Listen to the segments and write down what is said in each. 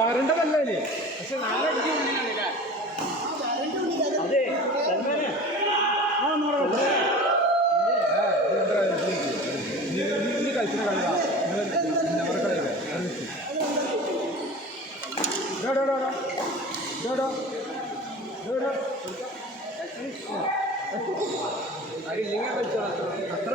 പറണ്ടതല്ലേ പക്ഷെ നല്ല അതെ ഇനി കളിക്കുന്ന കളിയാ അവരുടെ കളിയില്ലേ അതില്ലെങ്കിൽ കളിച്ചോളാം അത്ര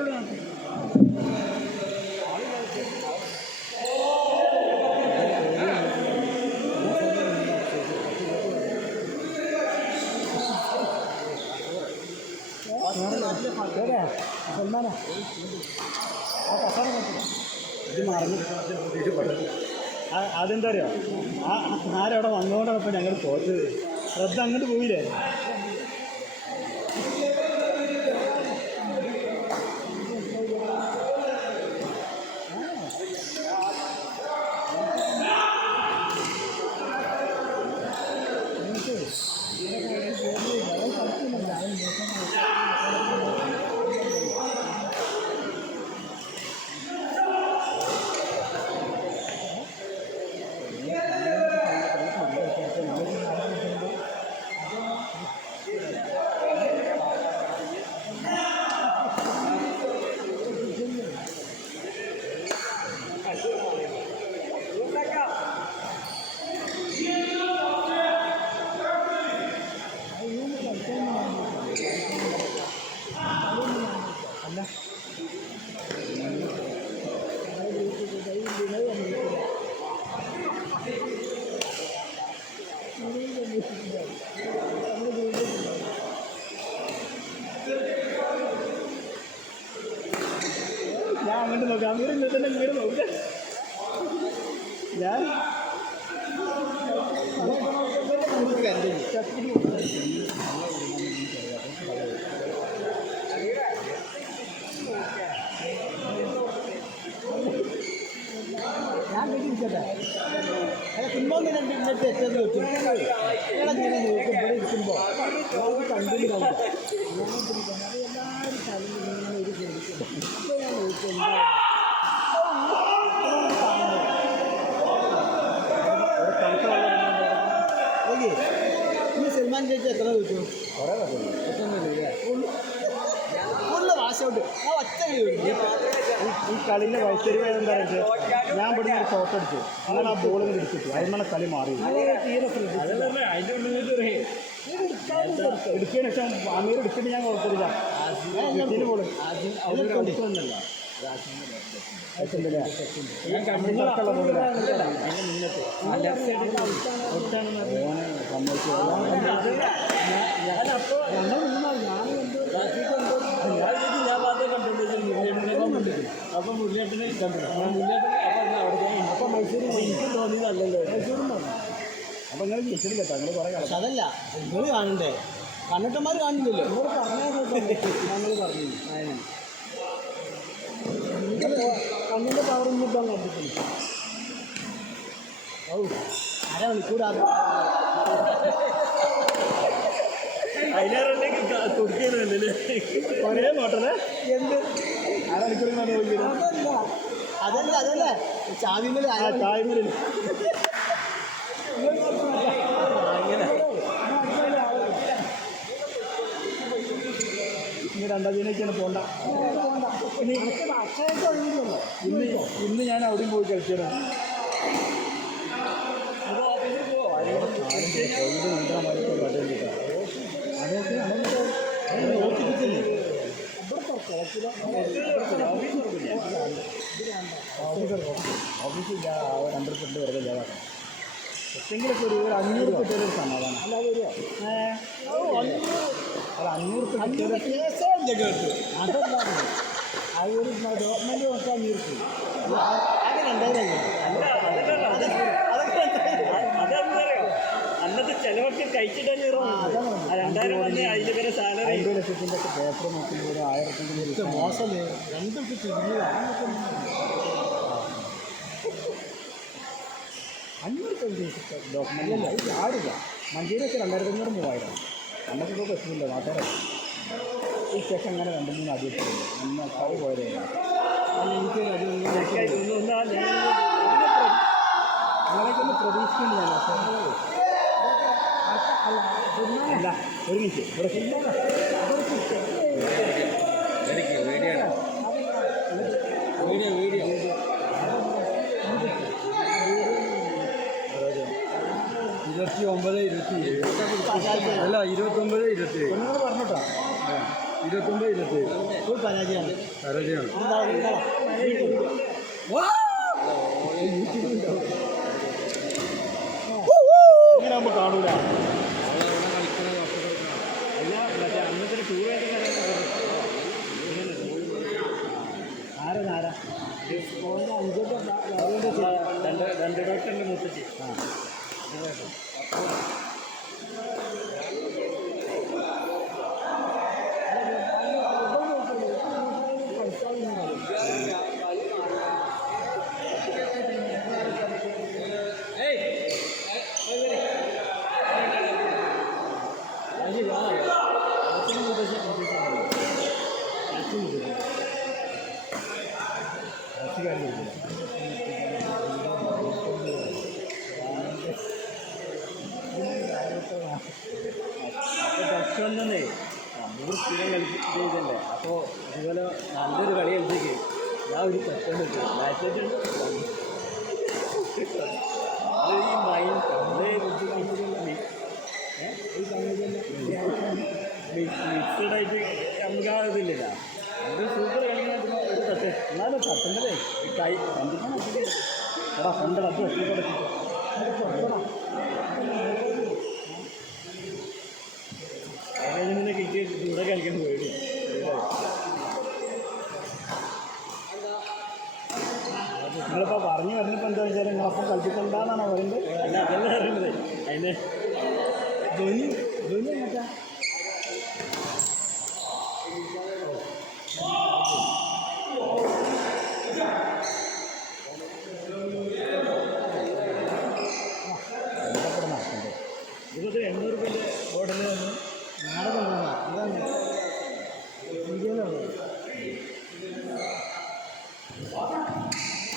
സൽമാന ആ കസാര ഇത് മറന്നു അതെന്താ അറിയോ ആരവിടെ വന്നുകൊണ്ടാണ് ഇപ്പം ഞങ്ങൾ തോറ്റത് ശ്രദ്ധ അങ്ങോട്ട് പോയില്ലേ ഞാൻ അങ്ങോട്ട് നോക്കാം അങ്ങോട്ട് തന്നെ ഇങ്ങോട്ട് നോക്കാം ഞാൻ വീട്ടിലിരിക്കട്ടെ അല്ല കുമ്പം ഇന്നത്തെ എത്തത് വെച്ചു ഇങ്ങനെ ഇവിടെ ഇരിക്കുമ്പോൾ കണ്ടിട്ട് എല്ലാവരും സ്ഥലം ഒരു ശ്രമിക്കും ഈ സൽമാൻ ചേച്ചി എത്ര കിട്ടും കുറേ ഫുള്ള് വാശമുണ്ട് ആ ഒറ്റ ഈ കളിൻ്റെ വൈത്തരിവ് എന്താ വെച്ചാൽ ഞാൻ ഇവിടുന്ന് ഒരു ഷോട്ട് അടിച്ചു അങ്ങനെ ആ ബോൾ ഇങ്ങനെ എടുത്തിട്ടു അതിനുള്ള കളി മാറി എടുത്തതിന് ശേഷം അമീർ എടുത്തിട്ട് ഞാൻ കുഴപ്പമില്ല ബോള് അപ്പം മുരളിയേട്ടനെ കണ്ടു അപ്പം മൈസൂർ എനിക്കും തോന്നിയതല്ലല്ലോ മൈസൂരും പറഞ്ഞു അപ്പം നിങ്ങൾ ജയിച്ചിട്ടില്ല നിങ്ങൾ കുറേ കാലം അതല്ല നിങ്ങൾ കാണണ്ടേ കണ്ടിട്ടന്മാർ കാണില്ലല്ലോ നിങ്ങൾ പറഞ്ഞാൽ ഞങ്ങൾ പറഞ്ഞു അതിന് കണ്ണിൻ്റെ പവർ ഇന്നിട്ടാണ് കണ്ടിട്ടുണ്ട് ഓ അരമണിക്കൂറാണ് അതിലേറെ തുറക്കിയതല്ലേ ഒരേ നോട്ടല്ലേ എന്ത് അരമണിക്കൂറിനാണ് പോയി അതല്ല അതല്ലേ ചാവിമല ചാവിമല ഇനി രണ്ടാം തീയതിക്കാണ് പോണ്ട ഇന്ന് ഞാൻ അവിടെയും പോയി കളിച്ചത് ഓഫീസില്ല 2 പെട്ട് വെറുതെ ഇല്ലാതാക്കണം എത്തെങ്കിലൊക്കെ ഒരു 500 കിട്ടിയൊരു സമാധാനം അല്ലാതെ വരിക അത് 500 കേട്ടു അതെന്താണ് അത് ഒരു ഗവൺമെൻറ് നോക്കാൻ നീർക്കും ആകെ 2000 അന്നത്തെ ചിലവൊക്കെ കഴിച്ചിട്ടല്ലേ 2000 വന്ന് അതിൻ്റെ പേരെ സാലറി 5 ലക്ഷത്തിൻ്റെ ഒക്കെ പേപ്പർ നോക്കുമ്പോൾ ഒരു 1000 മോശം 2 തിരിഞ്ഞ് 500 ഡോക്യുമെൻ്റ് അല്ല ഇത് ആടില്ല മഞ്ചേരിയൊക്കെ 2500 3000 നമുക്കിപ്പോൾ പ്രശ്നമില്ല നാട്ടുകാരെ ഈ ചെക്ക് അങ്ങനെ 2-3 ആദ്യം നമ്മൾ കറി പോയതേ എനിക്ക് അത് നിങ്ങളേക്കൊന്ന് പ്രതീക്ഷിക്കുന്നുണ്ട് അല്ല ഒരു മിനിറ്റ് ഇവിടെ വീഡിയോ വീഡിയോ 29, 27 അല്ല 29, 27 പറഞ്ഞോട്ടോ 29, 27 പരാജയമാണ് അങ്ങനെ ആകുമ്പോൾ കാണൂല അന്നത്തെ ടൂർ ആരാ രണ്ട് ഡോക്ടറിൻ്റെ മുത്തച്ഛി ടെസ്റ്റൊന്നേ നമ്മൾ സ്ഥിരം കളിച്ചിട്ടല്ലേ അപ്പോൾ ഇതുപോലെ നല്ലൊരു കളി കളിച്ചേക്ക് ഞാൻ ഒരു പെട്ടെന്ന് മാച്ചായിട്ടുണ്ട് ഈ മൈൻഡ് മിക്സഡായിട്ട് നമുക്ക് ആ ഇതില്ല അത് സൂപ്പർ കളിക്കുന്ന ഒരു തട്ട് എന്നാലും തട്ടുന്നതേ ഈ കൈ കണ്ടിട്ടാണ് എടാ കണ്ടടാ അത് ഇവിടെ കളിക്കാൻ പോയി നിങ്ങളിപ്പോൾ പറഞ്ഞു വരുന്നിപ്പോൾ എന്താ വെച്ചാൽ നിങ്ങളപ്പം കളിച്ചിട്ടുണ്ടാന്നാണോ പറയുന്നത് അല്ല അതല്ല പറയുന്നത് അതിന് ധ്വനി എങ്ങനത്താ ഇതൊക്കെ 800 രൂപയുടെ ഓർഡറിൽ വന്ന് നാളെ കൊണ്ടുവന്ന അതാണ് ഇന്ത്യയിലാണ്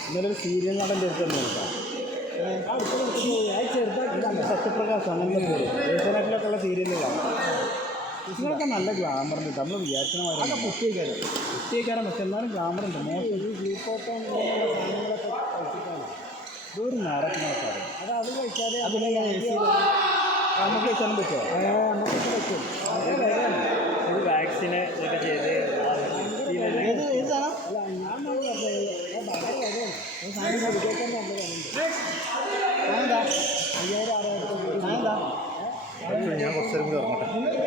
ഇന്നലെ ഒരു സീരിയൽ നടൻ്റെ എടുത്തു ചെറുതായിട്ട് സത്യപ്രകാശം അങ്ങനെ പോലും ഏഷ്യനാട്ടിലൊക്കെ ഉള്ള സീരിയലുകളാണ് ഇതിനൊക്കെ നല്ല ഗ്ലാമറുണ്ട് നമ്മൾ വിചാരിക്കണ മാതിരി കുട്ടിയേക്കാരം പക്ഷെ എന്നാലും ഗ്ലാമറുണ്ട് മോശം ഗ്ലൂക്കോട്ടോ സാധനങ്ങളൊക്കെ കഴിച്ചിട്ടാണ് ഇതൊരു നാരത്തിനൊക്കെ അത് കഴിച്ചാൽ അതിനെങ്ങനെ നമുക്ക് കഴിച്ചാലും പറ്റുമോ നമുക്ക് പറ്റും ഇത് വാക്സിന് ഇതൊക്കെ ചെയ്ത് ഏത് സാധനം ഞാൻ 5000 ഞാൻ കുറച്ചേരം കൂടി ഇറങ്ങട്ടെ